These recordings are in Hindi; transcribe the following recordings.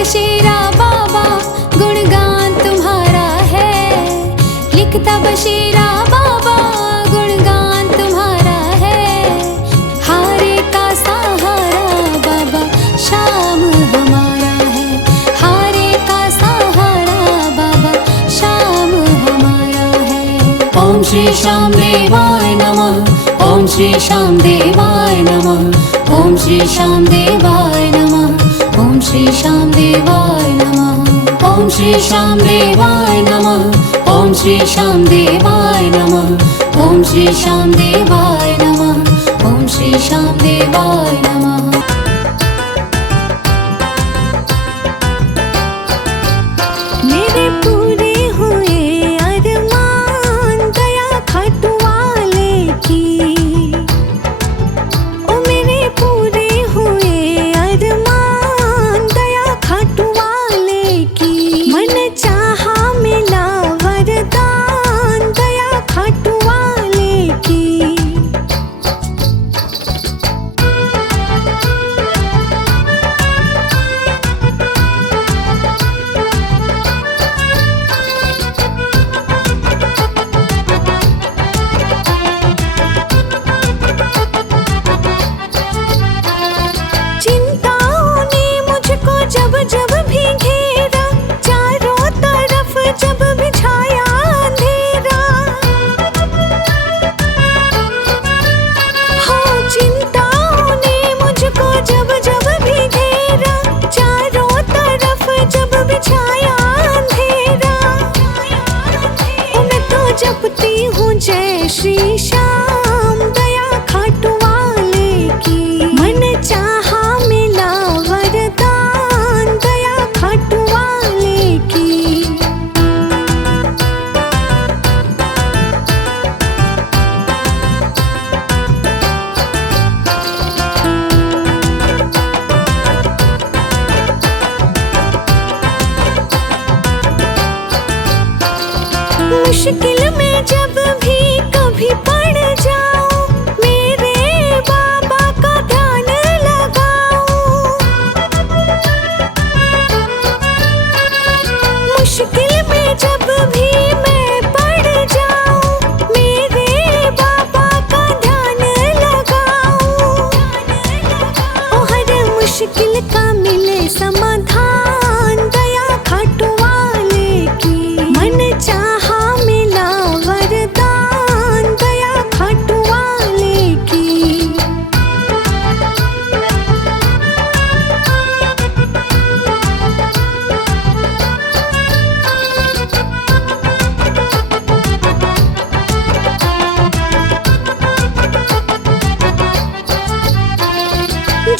बशीरा बाबा गुणगान तुम्हारा है, लिखता बशीरा बाबा गुणगान तुम्हारा है। हारे का सहारा बाबा शाम हमारा है, हारे का सहारा बाबा शाम हमारा है। ओम श्री श्याम देवाय नमः, ओम श्री श्याम देवाय नमः, ओम श्री श्याम देवाय नमः, ओम श्री श्याम देवाय नमः, ओम श्री श्याम देवाय नमः, ओम श्री श्याम देवाय नमः, ओम श्री श्याम देवाय नमः, ओम श्री श्याम देवाय नमः। मेरे पूरे हुए अरमान दया खाटू वाले की, ओ मेरे पूरे हुए अरमान दया खाटू वाले की। मन चाहा मिला वरदान दया खाटू वाले की। चिंताओं ने मुझको जब जब भी घेरा, चारों तरफ जब भी छाया अंधेरा। हाँ, चिंताओं ने मुझको जब जब भी घेरा, चारों तरफ जब भी छाया अंधेरा। मैं तो जपती हूँ जय श्री श्याम दया खाटू वाले की। मन चाहा मिला वरदान दया खाटू वाले की। मुश्किल में जब भी कभी पड़ जाऊं, मेरे बाबा का ध्यान लगाऊं। मुश्किल में जब भी मैं पड़ जाऊं, मेरे बाबा का ध्यान लगाऊं। ओ हर मुश्किल का मिले समाधान दया खाटू वाले की। मन चाहा मिला वरदान दया खाटू वाले की।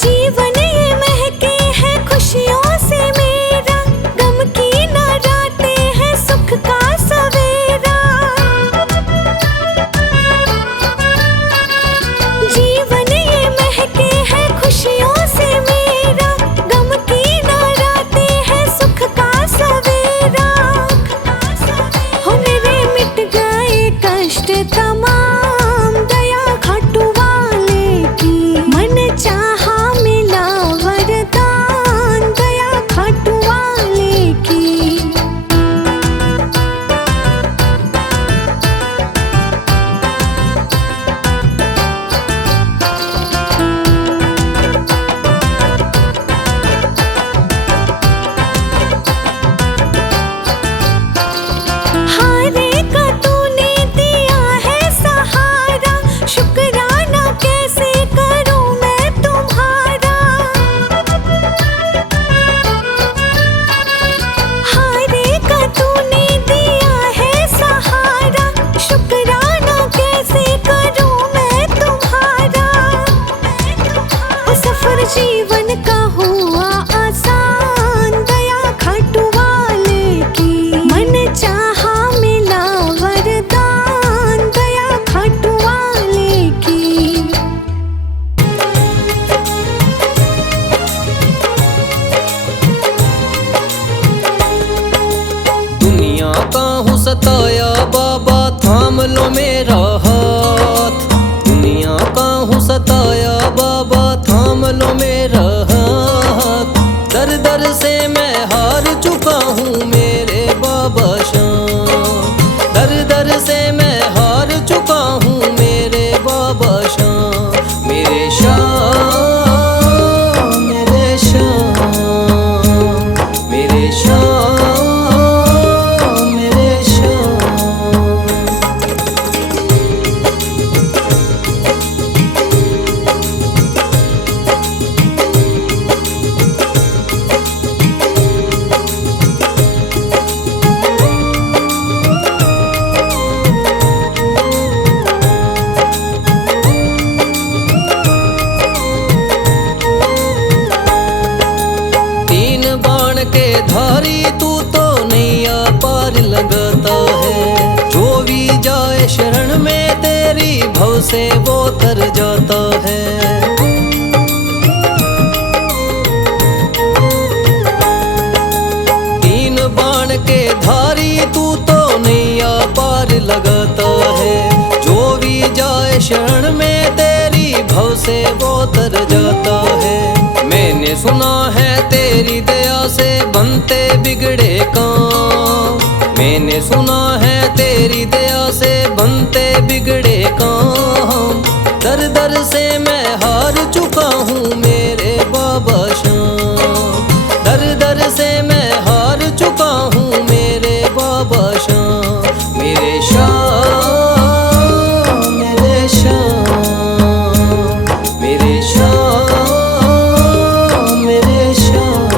जीवन ये महके है खुशियों से मेरा, गम की न रातें हैं सुख का सवेरा। जीवन ये महके है खुशियों से मेरा, गम की न रातें हैं सुख का सवेरा। हो मेरे मिट गए कष्ट तमाम दया खाटू वाले की। मन चाहा मिला वरदान दया खाटू वाले की। हारे का तूने दिया है सहारा, शुक्राना कैसे करूं मैं तुम्हारा। हारे का तूने दिया है सहारा, शुक्राना कैसे करूं मैं तुम्हारा। ओ सफर जीवन का हुआ आसान दया खाटू वाले की। मन चाहा मिला वरदान दया खाटू वाले की। दुनिया का हूँ सताया बाबा थाम लो मेरा हाथ। दुनिया का हूँ सताया बाबा थाम लो मेरा हाथ। दर दर से मैं हार चुका हूँ मेरे बाबा श्याम। दर दर से मैं हार चुका हूँ मेरे बाबा श्याम। मेरे श्याम, मेरे श्याम, मेरे श्याम, मेरे श्याम। तीन बाण के धारी तू तो नैया पार लगाता है। जो भी जाए शरण में तेरी भव से वो तर जाता है। तीन बाण के धारी तू तो नैया पार लगाता है। जो भी जाए शरण में तेरी भव से वो तर जाता है। मैंने सुना है तेरी दया से बनते बिगड़े काम। मैंने सुना है तेरी दया से बनते बिगड़े काम। दर दर से मैं हार चुका हूँ मेरे बाबा श्याम। दर दर से मैं हार चुका हूँ मेरे बाबा श्याम। मेरे श्याम, मेरे श्याम, मेरे श्याम, मेरे श्याम।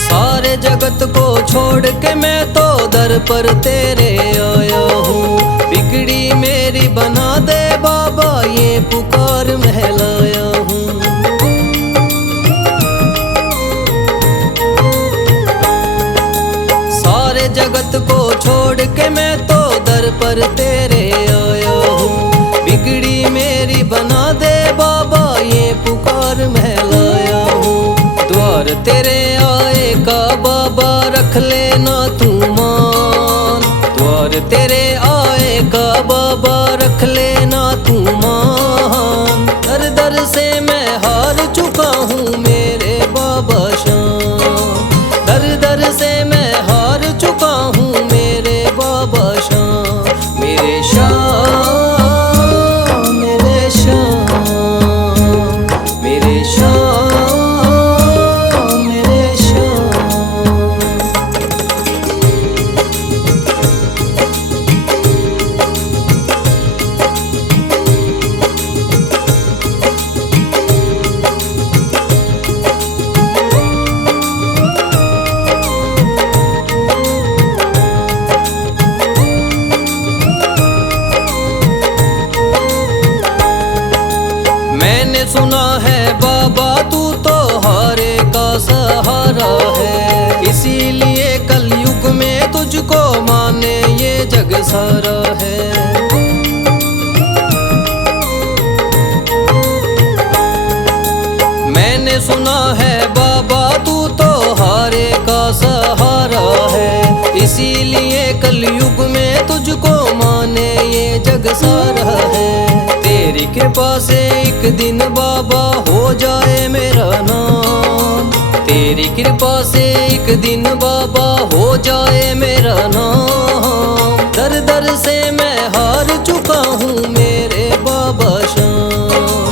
सारे जगत को छोड़ के मैं तो दर पर तेरे आया हूँ। बिगड़ी मेरी बना दे बाबा ये पुकार महलाया हूँ। सारे जगत को छोड़ के मैं तो दर पर तेरे आया हूँ। बिगड़ी मेरी बना दे बाबा ये पुकार महलाया हूँ। द्वार तेरे आए का बाबा रख लेना तू मान। द्वार तेरे आए का बाबा रख लेना तू मान। दर दर से मैं हार चुका हूँ मेरे बाबा श्याम। दर दर से मैं हार चुका हूँ मेरे बाबा श्याम। मेरे श्याम, मेरे श्याम, मेरे श्याम, मेरे श्याम। मैंने सुना है बाबा तू तो हारे का सहारा है। इसीलिए कलयुग में तुझको माने ये जग सारा है। मैंने सुना है बाबा तू तो हारे का सहारा है। इसीलिए कलयुग में तुझको माने ये जग सारा है। तेरी कृपा से एक दिन बाबा हो जाए मेरा नाम। तेरी कृपा से एक दिन बाबा हो जाए मेरा नाम। दर दर से मैं हार चुका हूँ मेरे बाबा श्याम।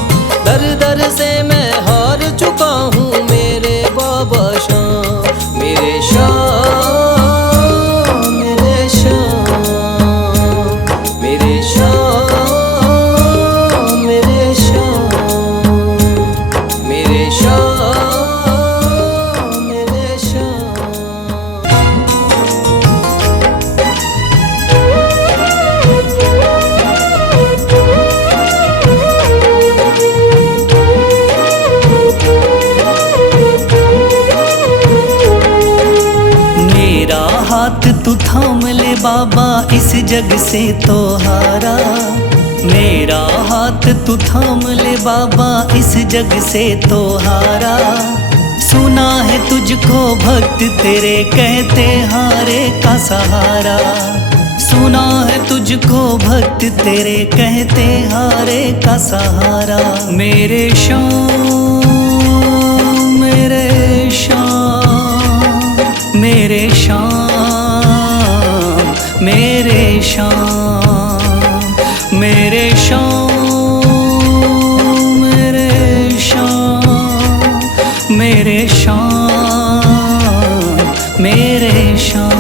दर दर से मैं हार चुका हूँ मेरे बाबा श्याम। मेरे श्याम, मेरे श्याम, मेरे श्याम, मेरे श्याम, मेरे श्याम, मेरे श्याम। हाथ तू थाम ले बाबा इस जग से तो हारा। मेरा हाथ तू थाम ले बाबा, इस जग से तो हारा। सुना है तुझको भक्त तेरे कहते हारे का सहारा। सुना है तुझको भक्त तेरे कहते हारे का सहारा। मेरे श्याम, मेरे श्याम, मेरे श्याम, मेरे श्याम, मेरे श्याम, मेरे श्याम, मेरे श्याम, मेरे श्याम।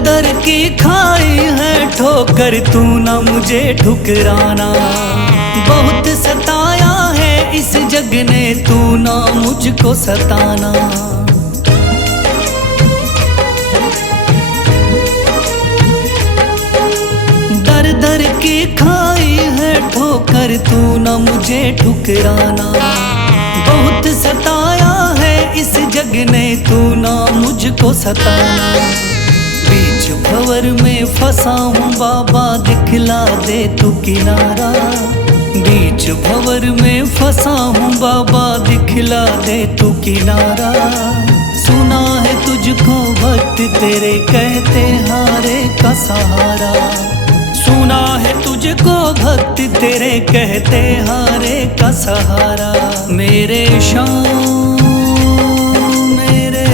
दर की खाई है ठोकर, तू ना मुझे ठुकराना। बहुत सताया है इस जग ने, तू ना मुझको सताना। दर दर की खाई है ठोकर, तू ना मुझे ठुकराना। बहुत सताया है इस जग ने, तू ना मुझको सताना। बीच भंवर में फंसा हूँ बाबा, दिखला दे तू किनारा। बीच भंवर में फंसा हूँ बाबा, दिखला दे तू किनारा। सुना है तुझको भक्त तेरे कहते हारे का सहारा। सुना है तुझको भक्त तेरे कहते हारे का सहारा। मेरे श्याम, मेरे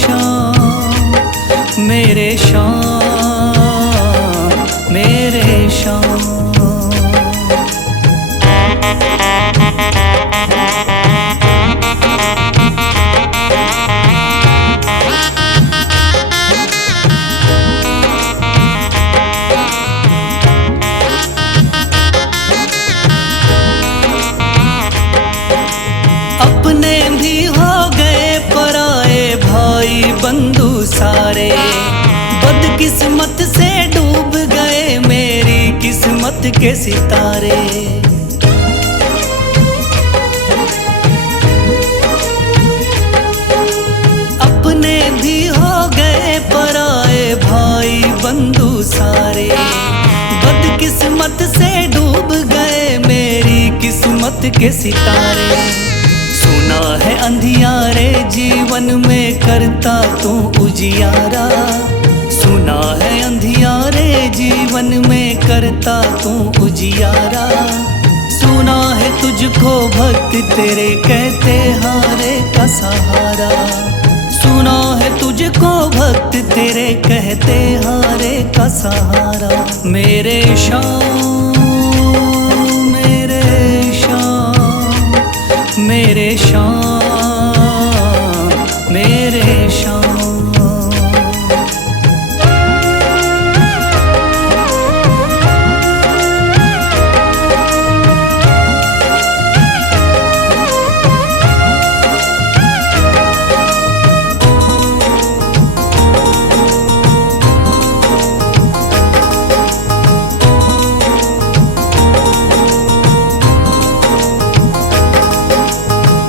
श्याम, मेरे श्याम, मेरे श्याम। अपने भी हो गए पराए भाई बंधु सारे। बदकिस्मत से डूब गए मेरी किस्मत के सितारे। अपने भी हो गए पराए भाई बंधु सारे। बदकिस्मत से डूब गए मेरी किस्मत के सितारे। सुना है अंधियारे जीवन में करता तू उजियारा। सुना है अंधियारे जीवन में करता तू उजियारा। सुना है तुझको भक्त तेरे कहते हारे का सहारा। सुना है तुझको भक्त तेरे कहते हारे का सहारा। मेरे श्याम, मेरे श्याम, मेरे श्याम, मेरे श्याम।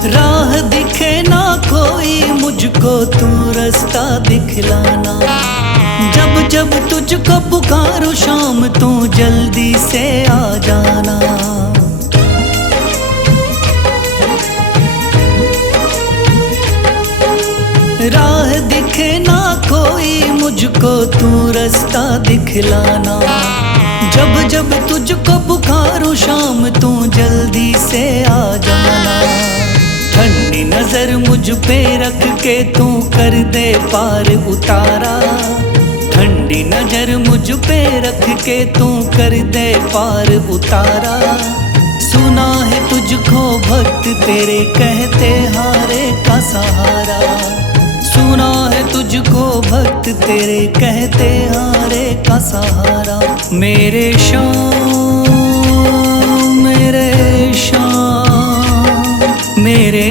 राह दिखे ना कोई मुझको, तू रास्ता दिखलाना। जब जब तुझको पुकारूं शाम, तू जल्दी से आ जाना। राह दिखे ना कोई मुझको, तू रास्ता दिखलाना। जब जब तुझको पुकारूं शाम, तू जल्दी से आ जाना। ठंडी नजर मुझ पे रख के तू कर दे पार उतारा। ठंडी नजर मुझ पे रख के तू कर दे पार उतारा। सुना है तुझको भक्त तेरे कहते हारे का सहारा। सुना है तुझको भक्त तेरे कहते हारे का सहारा। मेरे श्याम, मेरे श्याम, मेरे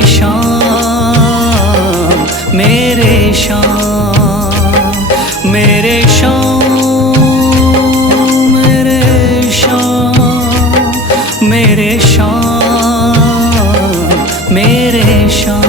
शाम मेरे शाम मेरे शाम मेरे शाम।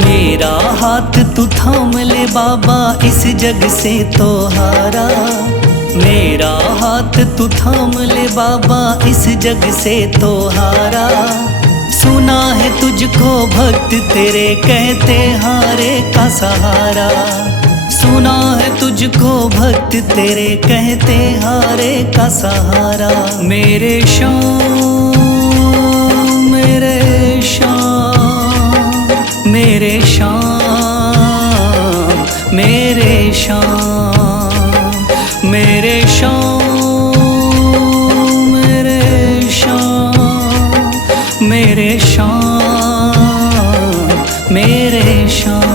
मेरा हाथ तू थाम ले बाबा, इस जग से तो हारा। मेरा हाथ तू थाम ले बाबा, इस जग से तो हारा। सुना है तुझको भक्त तेरे कहते हारे का सहारा। सुना है तुझको भक्त तेरे कहते हारे का सहारा। मेरे शाम मेरे शाम मेरे शाम मेरे शाम मेरे शाम मेरे शाम मेरे शाम मेरे शाम।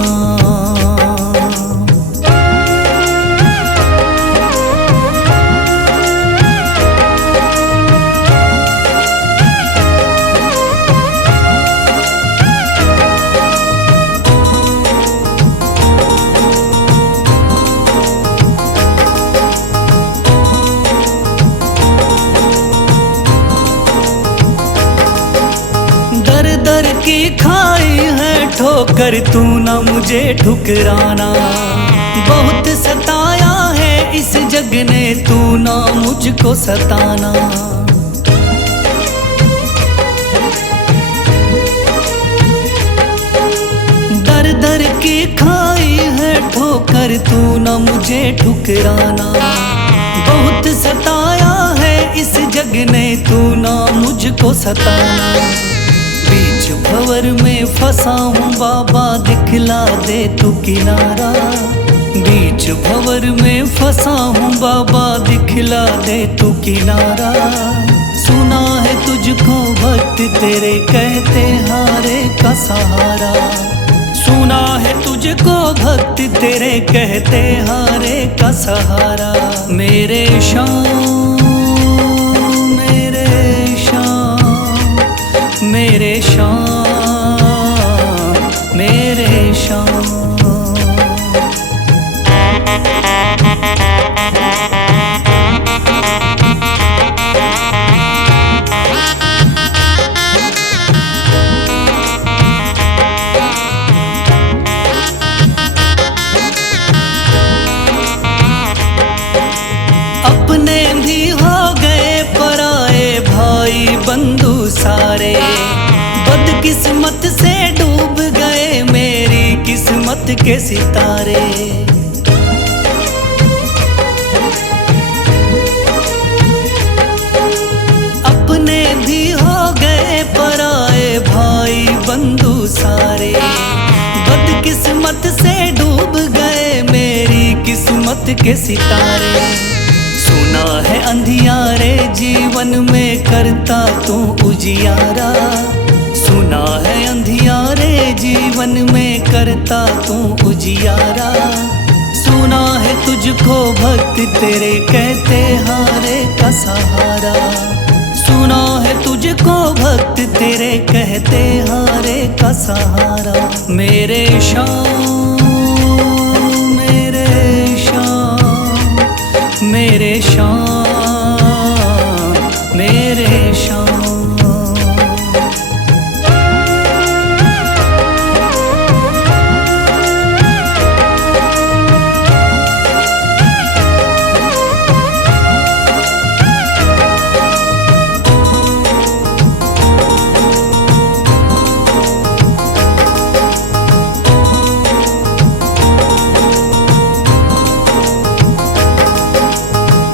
दर की खाई है ठोकर, तू ना मुझे ठुकराना। बहुत सताया है इस जग ने, तू ना मुझको सताना। दर दर की खाई है ठोकर, तू ना मुझे ठुकराना। बहुत सताया है इस जग ने, तू ना मुझको सताना। बीच भंवर में फंसा हूँ बाबा, दिखला दे तू किनारा। बीच भंवर में फंसा हूँ बाबा, दिखला दे तू किनारा। सुना है तुझको भक्त तेरे कहते हारे का सहारा। सुना है तुझको भक्त तेरे कहते हारे का सहारा। मेरे शाम मेरे शाम मेरे शाम मेरे शाम। अपने भी हो गए पराए भाई बंधु सारे। बदकिस्मत से डूब गए मेरी किस्मत के सितारे। अपने भी हो गए पराए भाई बंधु सारे। बदकिस्मत से डूब गए मेरी किस्मत के सितारे। सुना है अंधियारे जीवन में करता तू उजियारा। सुना है अंधियारे जीवन में करता तू उजियारा। सुना है तुझको भक्त तेरे कहते हारे का सहारा। सुना है तुझको भक्त तेरे कहते हारे का सहारा। मेरे शाम मेरे शाम मेरे शाम मेरे शाम।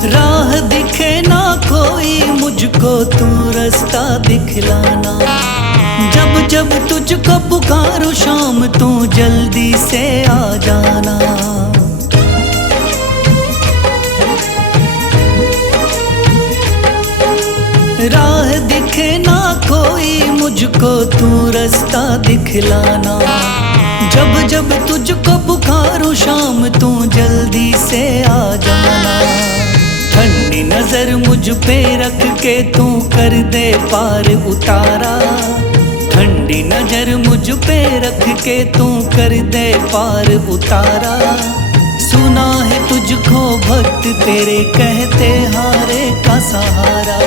राह दिखे ना कोई मुझको, तू रास्ता दिखलाना। जब जब तुझको पुकारूं शाम, तू जल्दी से आ जाना। राह दिखे ना कोई मुझको, तू रास्ता दिखलाना। जब जब तुझको पुकारूं शाम, तू नजर मुझ पे रख के तू कर दे पार उतारा, ठंडी नजर मुझ पे रख के तू कर दे पार उतारा। सुना है तुझको भक्त तेरे कहते हारे का सहारा,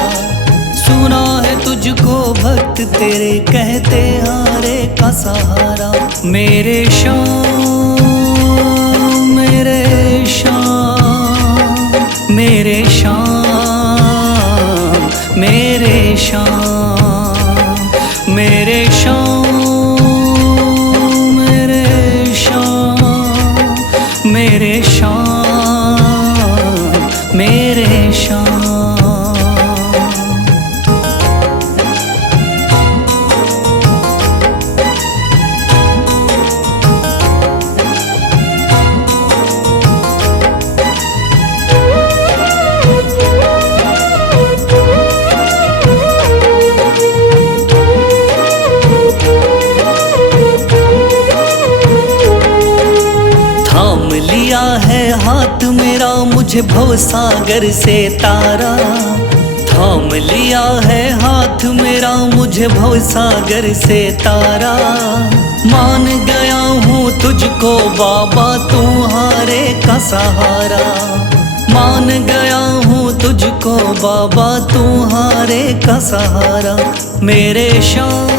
सुना है तुझको भक्त तेरे कहते हारे का सहारा। मेरे श्याम मेरे श्याम मेरे श्याम मेरे श्याम मेरे श्याम मेरे श्याम मेरे श्याम मेरे श्याम। लिया है हाथ मेरा मुझे भवसागर से तारा, थाम लिया है हाथ मेरा मुझे भवसागर से तारा। मान गया हूँ तुझको बाबा तुम्हारे का सहारा, मान गया हूँ तुझको बाबा तुम्हारे का सहारा। मेरे श्याम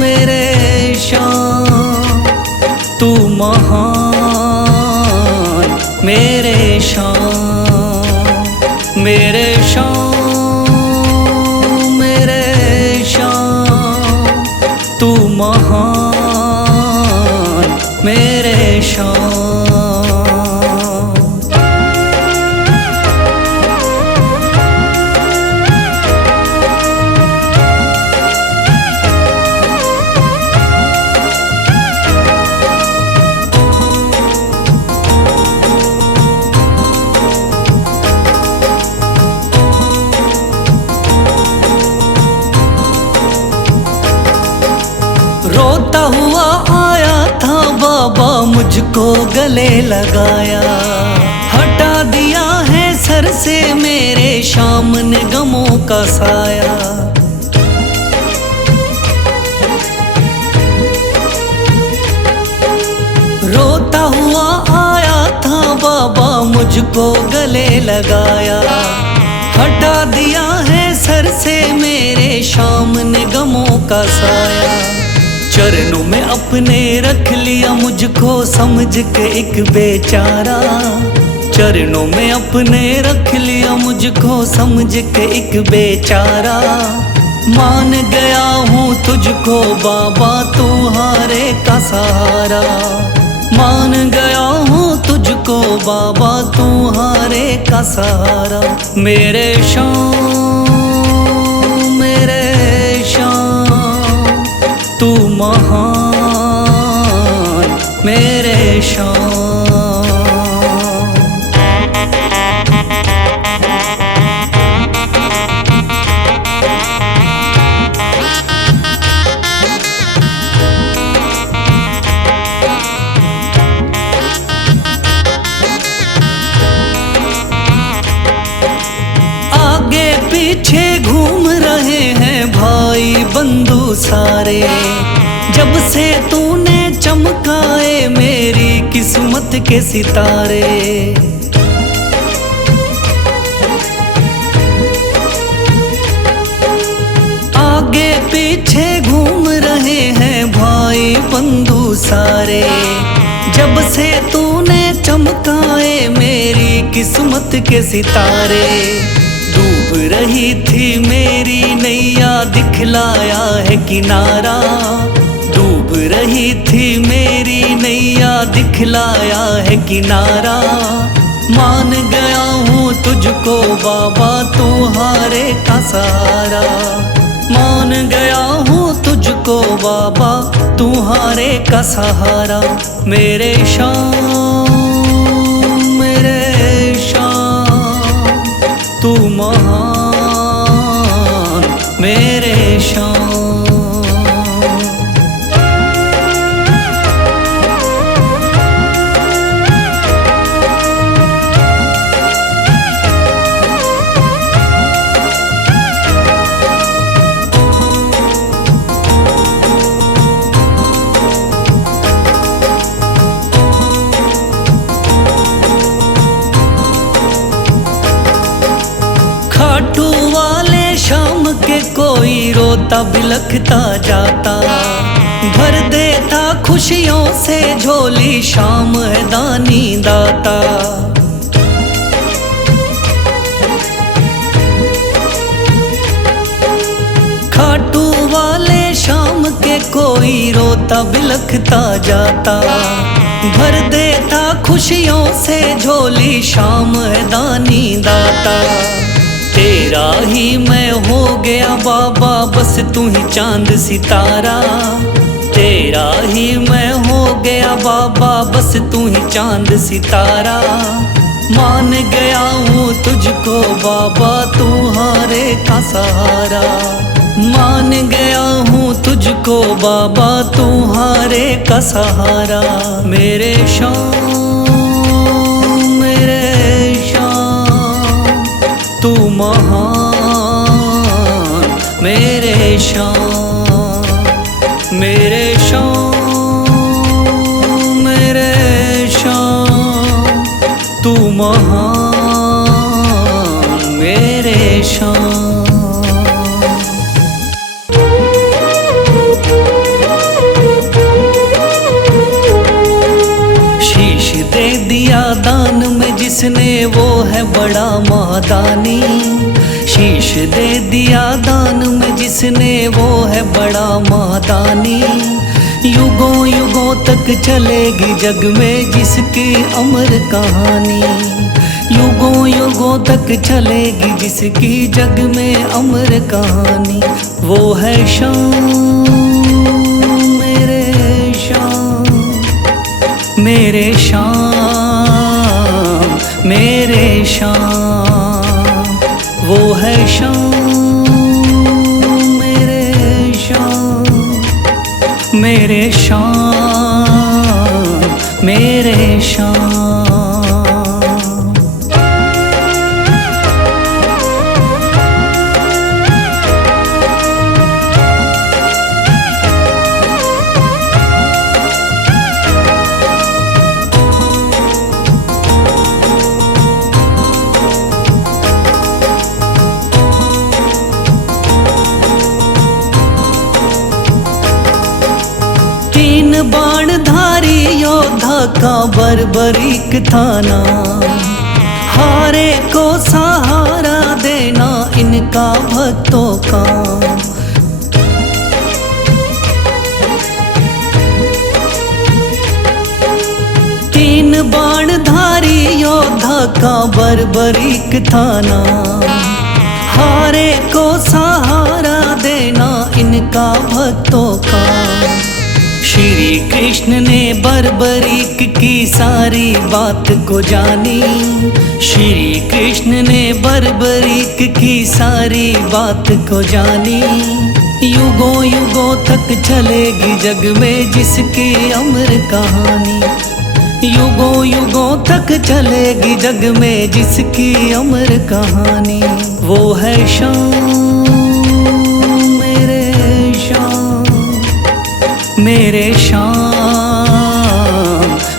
मेरे श्याम तू महान, मेरे श्याम मेरे श्याम मेरे श्याम तू महान, मेरे श्याम। रोता हुआ आया था बाबा मुझको गले लगाया, हटा दिया है सर से मेरे श्याम ने गमों का साया। रोता हुआ आया था बाबा मुझको गले लगाया, हटा दिया है सर से मेरे श्याम ने गमों का साया। चरणों में अपने रख लिया मुझको समझ के एक बेचारा, चरणों में अपने रख लिया मुझको समझ के एक बेचारा। मान गया हूँ तुझको बाबा तुम्हारे का सहारा, मान गया हूँ तुझको बाबा तुम्हारे का सहारा। मेरे श्याम मेरे श्याम तू महान, मेरे श्याम। आगे पीछे घूम रहे हैं भाई बंधु सारे, जब से तूने चमकाए मेरी किस्मत के सितारे। आगे पीछे घूम रहे हैं भाई बंधु सारे, जब से तूने चमकाए मेरी किस्मत के सितारे। डूब रही थी मेरी नैया दिखलाया है किनारा, डूब रही थी मेरी नैया दिखलाया है किनारा। मान गया हूँ तुझको बाबा तुम्हारे का सहारा, मान गया हूँ तुझको बाबा तुम्हारे का सहारा। मेरे श्याम मेरे श्याम तू महान, मेरे श्याम। रोता बिलखता जाता। भर देता खुशियों से झोली, शाम है दानी दाता। खाटू वाले शाम के कोई रोता बिलखता जाता। भर देता खुशियों से झोली, शाम है दानी दाता। तेरा ही मैं हो गया बाबा, बस तू ही चांद सितारा। तेरा ही मैं हो गया बाबा, बस तू ही चांद सितारा। मान गया हूँ तुझको बाबा, तू हारे का सहारा। मान गया हूँ तुझको बाबा, तू हारे का सहारा। मेरे शाम मेरे शाम तू महान। मेरे शाम मेरे शाम मेरे शाम तू महान। मेरे शाम। शीश दे दिया दान में जिसने, वो है बड़ा महादानी। शीश दे दिया दान में जिसने, वो है बड़ा महादानी। युगों युगों तक चलेगी जग में जिसकी अमर कहानी। युगों युगों तक चलेगी जिसकी जग में अमर कहानी। वो है शाम मेरे शाम मेरे शाम मेरे शाम। वो है शाम मेरे शाम मेरे शाम मेरे शाम। तीन बाणधारी योद्धा का बर्बरीक थाना। हारे को सहारा देना इनका भक्तों का। तीन बाणधारी योद्धा का बर्बरीक थाना। हारे को सहारा देना इनका भक्तों का। श्री कृष्ण ने बर्बरीक की सारी बात को जानी। श्री कृष्ण ने बर्बरीक की सारी बात को जानी। युगों युगों तक चलेगी जग में जिसकी अमर कहानी। युगों युगों तक चलेगी जग में जिसकी अमर कहानी। वो है शाम मेरे शाम। मेरे शाम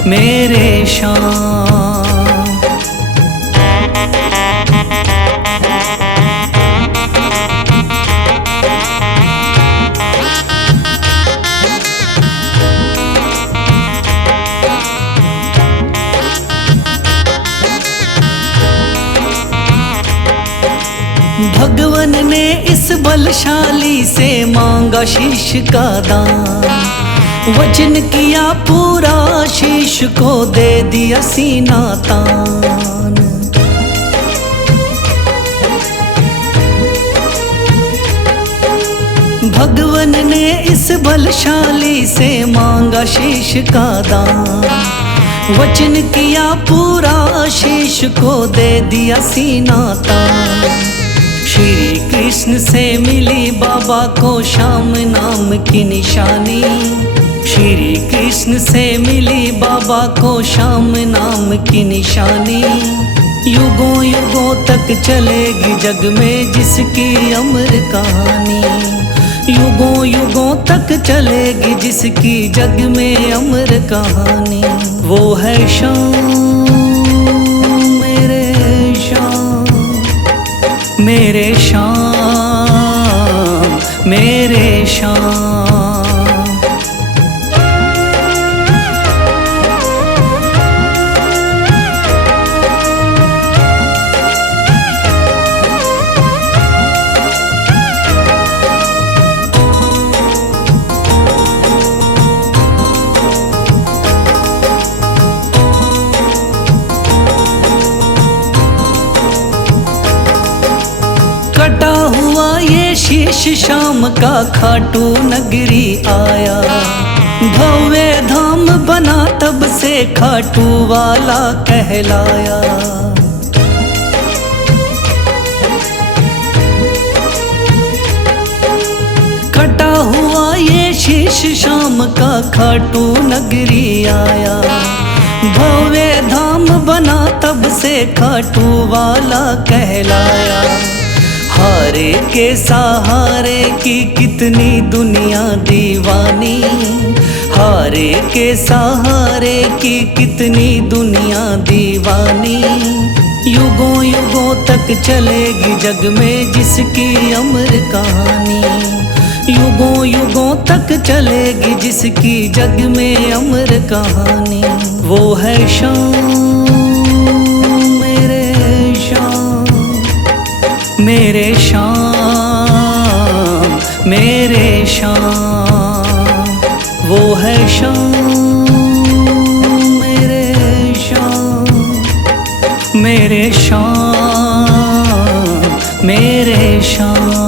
मेरे शाम। भगवन ने इस बलशाली से मांगा शीश का दान। वचन किया पूरा, शीश को दे दिया सीना तान। भगवन ने इस बलशाली से मांगा शीश का दान। वचन किया पूरा, शीश को दे दिया सीना तान। श्री कृष्ण से मिली बाबा को श्याम नाम की निशानी। श्री कृष्ण से मिली बाबा को श्याम नाम की निशानी। युगों युगों तक चलेगी जग में जिसकी अमर कहानी। युगों युगों तक चलेगी जिसकी जग में अमर कहानी। वो है शाम मेरे शाम मेरे शाम मेरे शीश शाम का खाटू नगरी आया। भव्य धाम बना तब से खाटू वाला कहलाया। कटा हुआ ये शीश शाम का खाटू नगरी आया। भव्य धाम बना तब से खाटू वाला कहलाया। हारे के सहारे की कितनी दुनिया दीवानी। हारे के सहारे की कितनी दुनिया दीवानी। युगों युगों तक चलेगी जग में जिसकी अमर कहानी। युगों युगों तक चलेगी जिसकी जग में अमर कहानी। वो है शाम मेरे शाम, मेरे शाम मेरे शाम। वो है शाम मेरे शाम, मेरे शाम मेरे शाम।